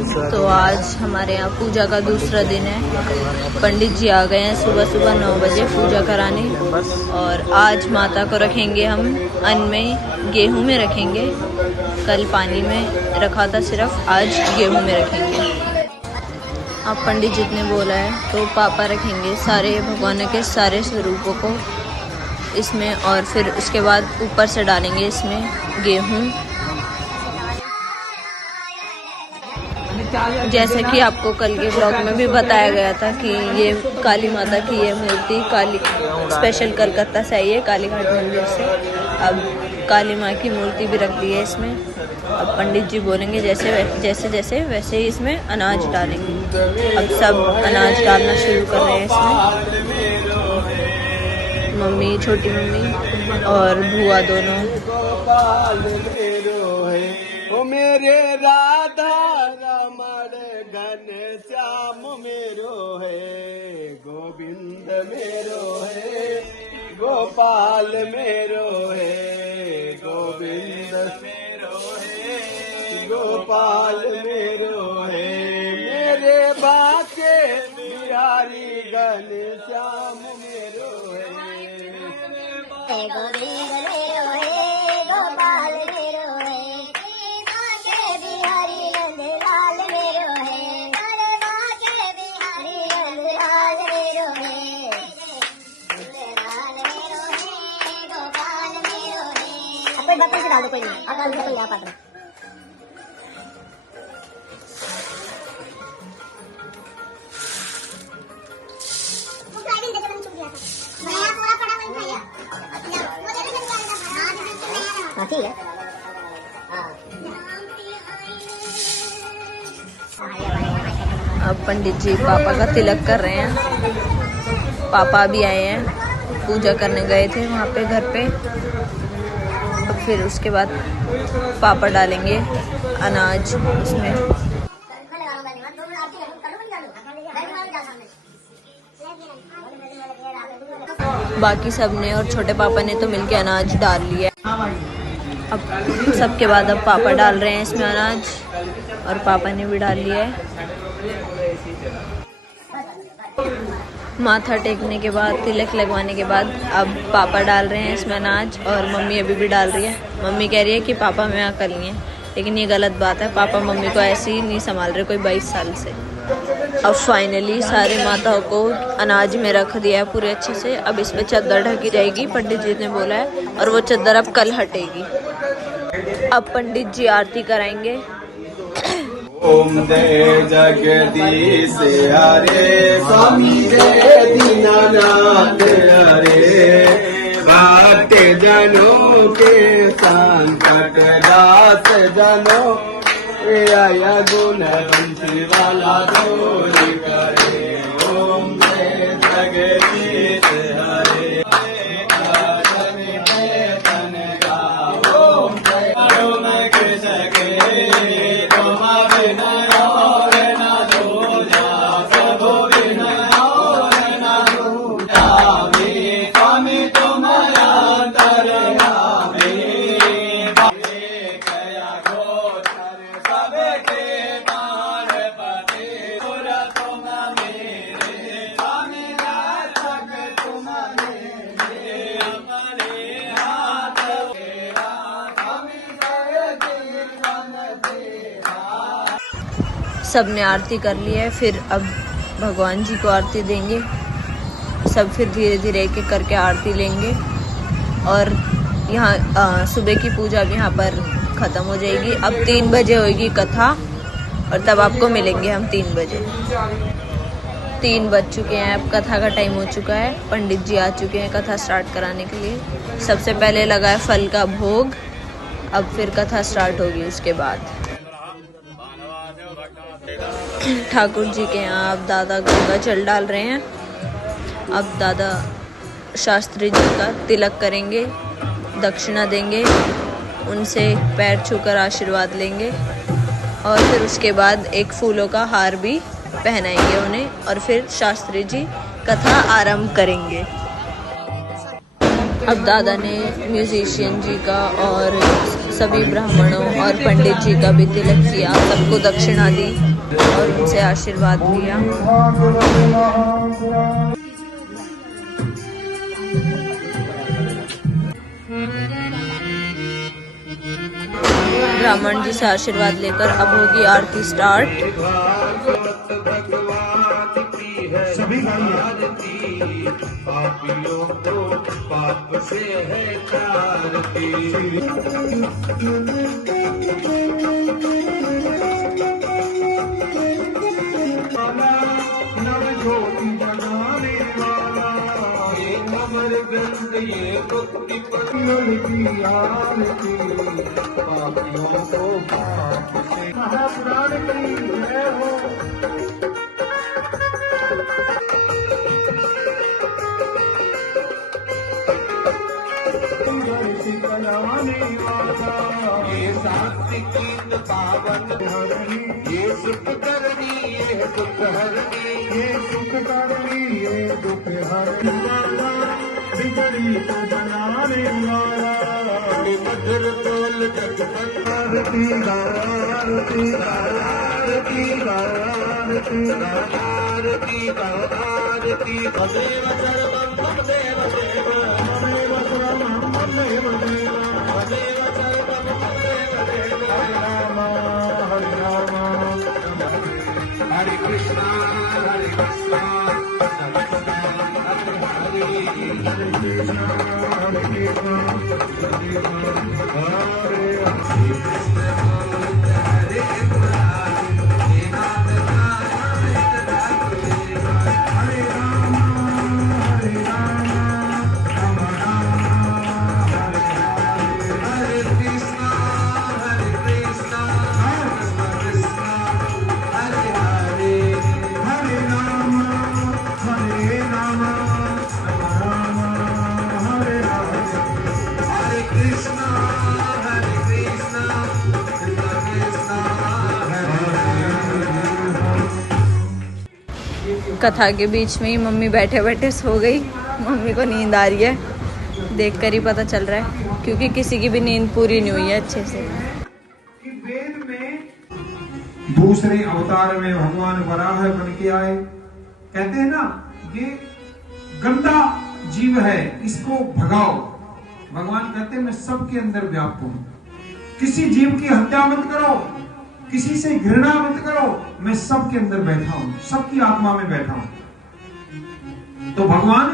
तो आज हमारे यहाँ पूजा का दूसरा दिन है। पंडित जी आ गए हैं सुबह सुबह 9 बजे पूजा कराने। और आज माता को रखेंगे हम अन्न में, गेहूं में रखेंगे। कल पानी में रखा था सिर्फ, आज गेहूं में रखेंगे। अब पंडित जी ने बोला है तो पापा रखेंगे सारे भगवान के सारे स्वरूपों को इसमें, और फिर उसके बाद ऊपर से डालेंगे इसमें गेहूं। जैसे कि आपको कल के ब्लॉग में भी बताया गया था कि ये काली माता की ये मूर्ति काली स्पेशल कलकत्ता से आई है, काली घाट मंदिर से। अब काली माँ की मूर्ति भी रख दी है इसमें। अब पंडित जी बोलेंगे जैसे वैसे ही इसमें अनाज डालेंगे। अब सब अनाज डालना शुरू कर रहे हैं इसमें। मम्मी, छोटी मम्मी और बुआ दोनों। ओ मेरे राधा रमण घन श्याम मेरो है, गोविंद मेरो है, गोपाल मेरो है, गोविंद मेरो है, गोपाल मेरो है, मेरे बाके बिहारी घन श्याम मेरो है, गोविंद मेरो है, गोपाल मेरो है, बर्तन से डाल दो, कोई नहीं, आप डाल दो, आप आते ठीक है। अब पंडित जी पापा का तिलक कर रहे हैं। पापा भी आए हैं, पूजा करने गए थे वहाँ पे घर पे। फिर उसके बाद पापा डालेंगे अनाज उसमें। बाकी सब ने और छोटे पापा ने तो मिलके अनाज डाल लिया। अब सबके बाद अब पापा डाल रहे हैं इसमें अनाज, और पापा ने भी डाल लिया है। माथा टेकने के बाद, तिलक लगवाने के बाद अब पापा डाल रहे हैं इसमें अनाज, और मम्मी अभी भी डाल रही है। मम्मी कह रही है कि पापा मैं कर लिए, लेकिन ये गलत बात है। पापा मम्मी को ऐसे ही नहीं संभाल रहे कोई 22 साल से। अब फाइनली सारे माताओं को अनाज में रख दिया है पूरे अच्छे से। अब इस पे चादर ढकी जाएगी, पंडित जी ने बोला है, और वो चादर अब कल हटेगी। अब पंडित जी आरती कराएंगे। ओम जय जगदीश हरे, स्वामी रे दीनानाथ हरे, भक्त जनों के संकट दास जनों, आया गुण बंसी वाला डोली करे। ओम जय जगदीश हरे, सब ने आरती कर ली है। फिर अब भगवान जी को आरती देंगे सब। फिर धीरे धीरे एक एक करके आरती लेंगे, और यहाँ सुबह की पूजा भी यहाँ पर ख़त्म हो जाएगी। अब 3 बजे होगी कथा, और तब आपको मिलेंगे हम 3 बजे। 3 बज चुके हैं, अब कथा का टाइम हो चुका है। पंडित जी आ चुके हैं कथा स्टार्ट कराने के लिए। सबसे पहले लगा है फल का भोग, अब फिर कथा स्टार्ट होगी उसके बाद। ठाकुर जी के यहाँ अब दादा गंगा जल डाल रहे हैं। अब दादा शास्त्री जी का तिलक करेंगे, दक्षिणा देंगे, उनसे पैर छूकर आशीर्वाद लेंगे, और फिर उसके बाद एक फूलों का हार भी पहनाएंगे उन्हें, और फिर शास्त्री जी कथा आरंभ करेंगे। अब दादा ने म्यूजिशियन जी का और सभी ब्राह्मणों और पंडित जी का भी तिलक किया, सबको दक्षिणा दी और उनसे आशीर्वाद लिया। ब्राह्मण जी से आशीर्वाद लेकर अब होगी आरती स्टार्ट। सभी आरती पापियों को पाप से है तारती। नव ज्योति जगाने वाला ये अमर ग्रंथ ये मुक्ति पतियों की आरती पापियों को पाप से महापुराण की है हो। ये सात्विकी पावन हरणी ये सुख करनी ये दुख हरणी ये सुख करनी ये दुख हरणी वाला बिगड़ी को बनाने वाला मधुर बोल जगत आरती आरती आरती आरती आरती आरती देव सर्वं देव देव देव सर्वं देव देव देव सर्वं देव देव हरे राम हरे कृष्णा हरे कृष्णा हरे कृष्णा हरे कृष्णा हरे कृष्णा हरे कथा के बीच में ही मम्मी बैठे बैठे सो गई। मम्मी को नींद आ रही है, देखकर ही पता चल रहा है, क्योंकि किसी की भी नींद पूरी नहीं हुई है अच्छे से। वेद में दूसरे अवतार में भगवान वराह बन के आए। कहते हैं ना ये गंदा जीव है, इसको भगाओ। भगवान कहते हैं मैं सबके अंदर व्याप्त हूं, किसी जीव की हत्या मत करो, किसी से घृणा मत करो, मैं सबके अंदर बैठा हूं, सबकी आत्मा में बैठा हूं। तो भगवान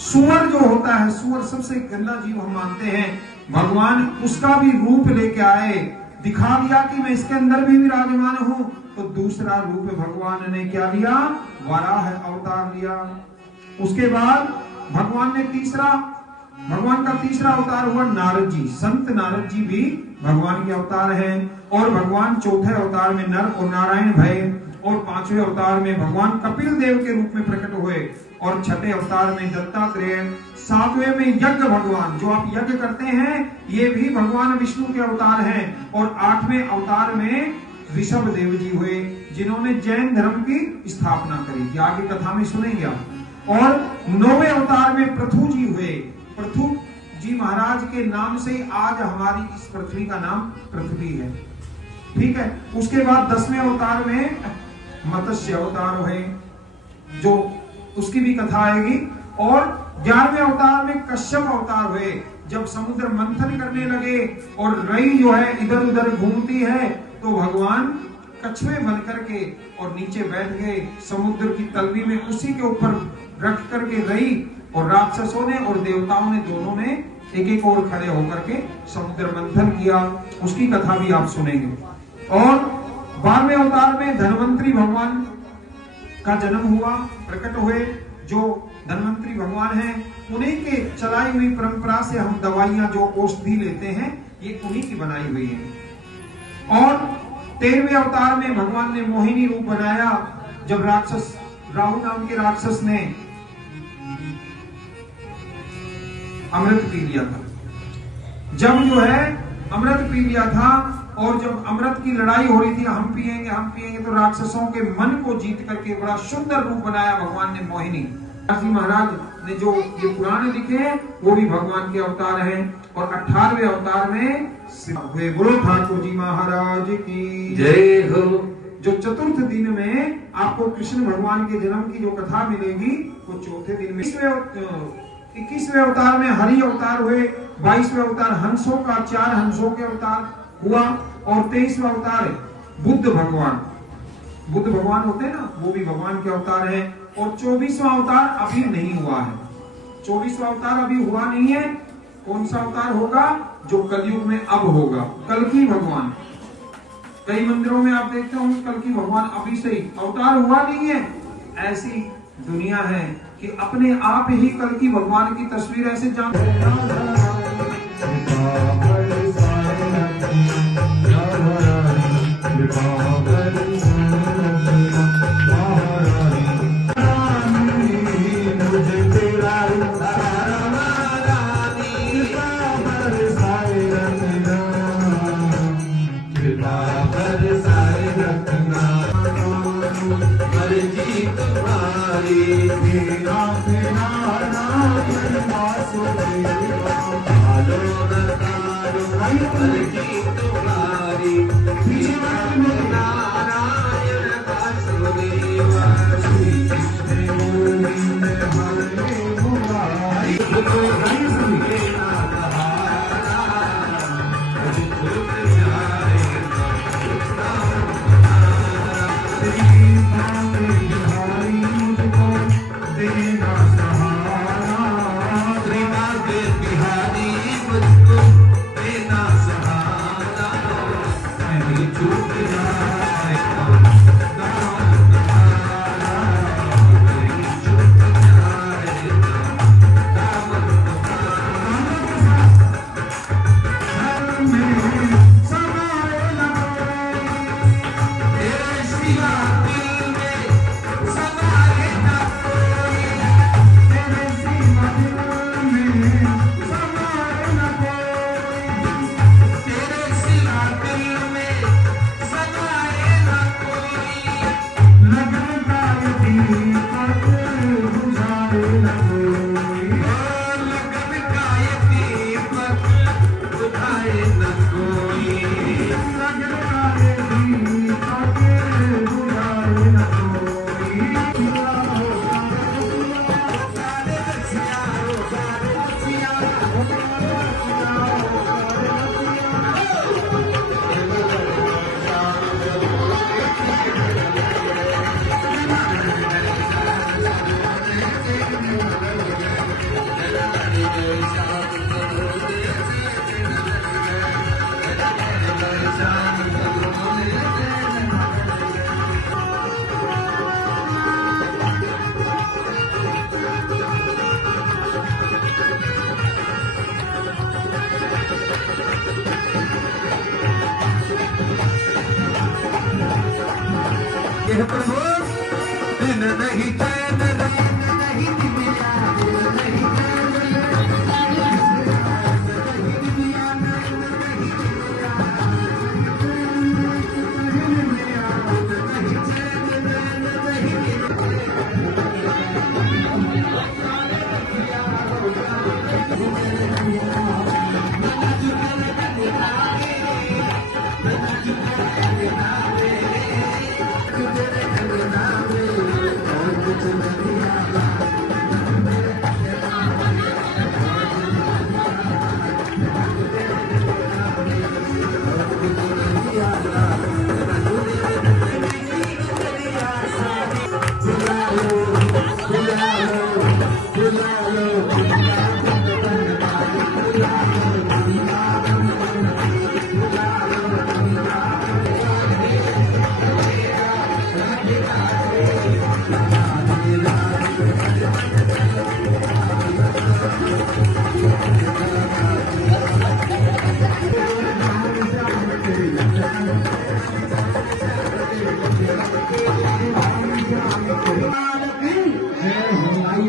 सुअर जो होता है, सुअर सबसे गंदा जीव हम मानते हैं, भगवान उसका भी रूप लेके आए, दिखा दिया कि मैं इसके अंदर भी विराजमान हूं। तो दूसरा रूप भगवान ने क्या लिया? वराह अवतार लिया। उसके बाद भगवान का तीसरा अवतार हुआ नारद जी। संत नारद जी भी भगवान के अवतार हैं। और भगवान चौथे अवतार में नर और नारायण भय, और पांचवें अवतार में भगवान कपिल देव के रूप में प्रकट हुए, और छठे अवतार में दत्तात्रेय, सातवें में यज्ञ भगवान, जो आप यज्ञ करते हैं ये भी भगवान विष्णु के अवतार हैं। और आठवें अवतार में ऋषभ देव जी हुए, जिन्होंने जैन धर्म की स्थापना करी थी, आगे कथा में सुनेंगे आप। और नौवें अवतार में पृथु जी हुए। पृथु जी महाराज के नाम से आज हमारी इस पृथ्वी का नाम पृथ्वी है, ठीक है। उसके बाद 10वें अवतार में मत्स्य अवतार हुए, जो उसकी भी कथा आएगी। और 11वें अवतार में कश्यप अवतार हुए, जब समुद्र मंथन करने लगे और रई जो है इधर उधर घूमती है, तो भगवान कछुए बन करके और नीचे बैठ गए समुद्र की तलवी में, उसी के ऊपर रख करके रई, और राक्षसों ने और देवताओं ने दोनों ने एक एक और खड़े होकर के समुद्र मंथन किया, उसकी कथा भी आप सुनेंगे। और 12वें अवतार में धन्वंतरी भगवान का जन्म हुआ, प्रकट हुए, जो धन्वंतरी भगवान हैं, उन्हीं के चलाई हुई परंपरा से हम दवाइयां जो औषधि लेते हैं ये उन्हीं की बनाई हुई है। और 13वें अवतार में भगवान ने मोहिनी रूप बनाया, जब राक्षस राहु नाम के राक्षस ने अमृत पी लिया था। जब जो है अमृत पी लिया था, और जब अमृत की लड़ाई हो रही थी, हम पिएंगे, तो राक्षसों के मन को जीत करके बड़ा सुंदर रूप बनाया भगवान ने मोहिनी। महाराज ने जो ये पुराण लिखे हैं वो भी भगवान के अवतार हैं। और 18वें अवतार में हुए। बोलो ठाकुर जी महाराज की जय हो। जो चतुर्थ दिन में आपको कृष्ण भगवान के जन्म की जो कथा मिलेगी वो चौथे दिन में। 21वें अवतार में हरि अवतार हुए। 22वें अवतार हंसों का 4 हंसों के अवतार हुआ। और 23वां अवतार बुद्ध भगवान, बुद्ध भगवान होते हैं ना, वो भी भगवान के अवतार हैं। और 24वां अवतार अभी नहीं हुआ है। 24वां अवतार अभी हुआ नहीं है। कौन सा अवतार होगा? जो कलयुग में अब होगा, कल की भगवान। कई मंदिरों में आप देखते होंगे कल की भगवान अभी से ही, अवतार हुआ नहीं है। ऐसी दुनिया है कि अपने आप ही कल की भगवान की तस्वीर ऐसे जान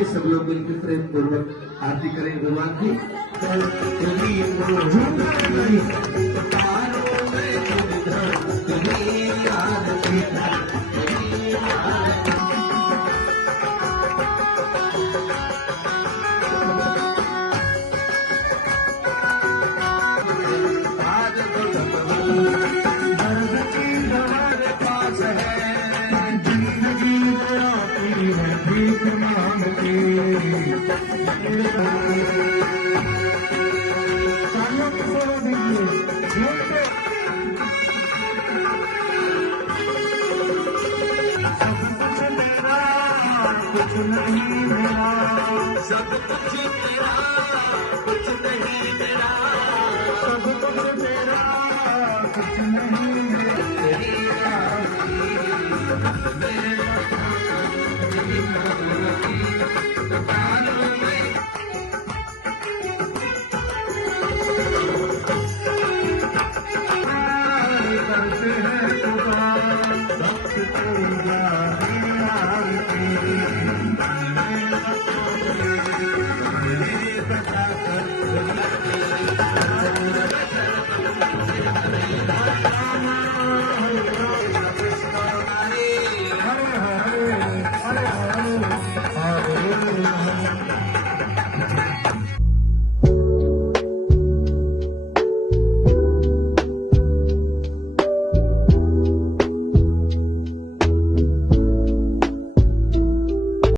सब लोग मिलकर प्रेम पूर्वक आरती करें भगवान की। सब कुछ तेरा, कुछ नहीं मेरा।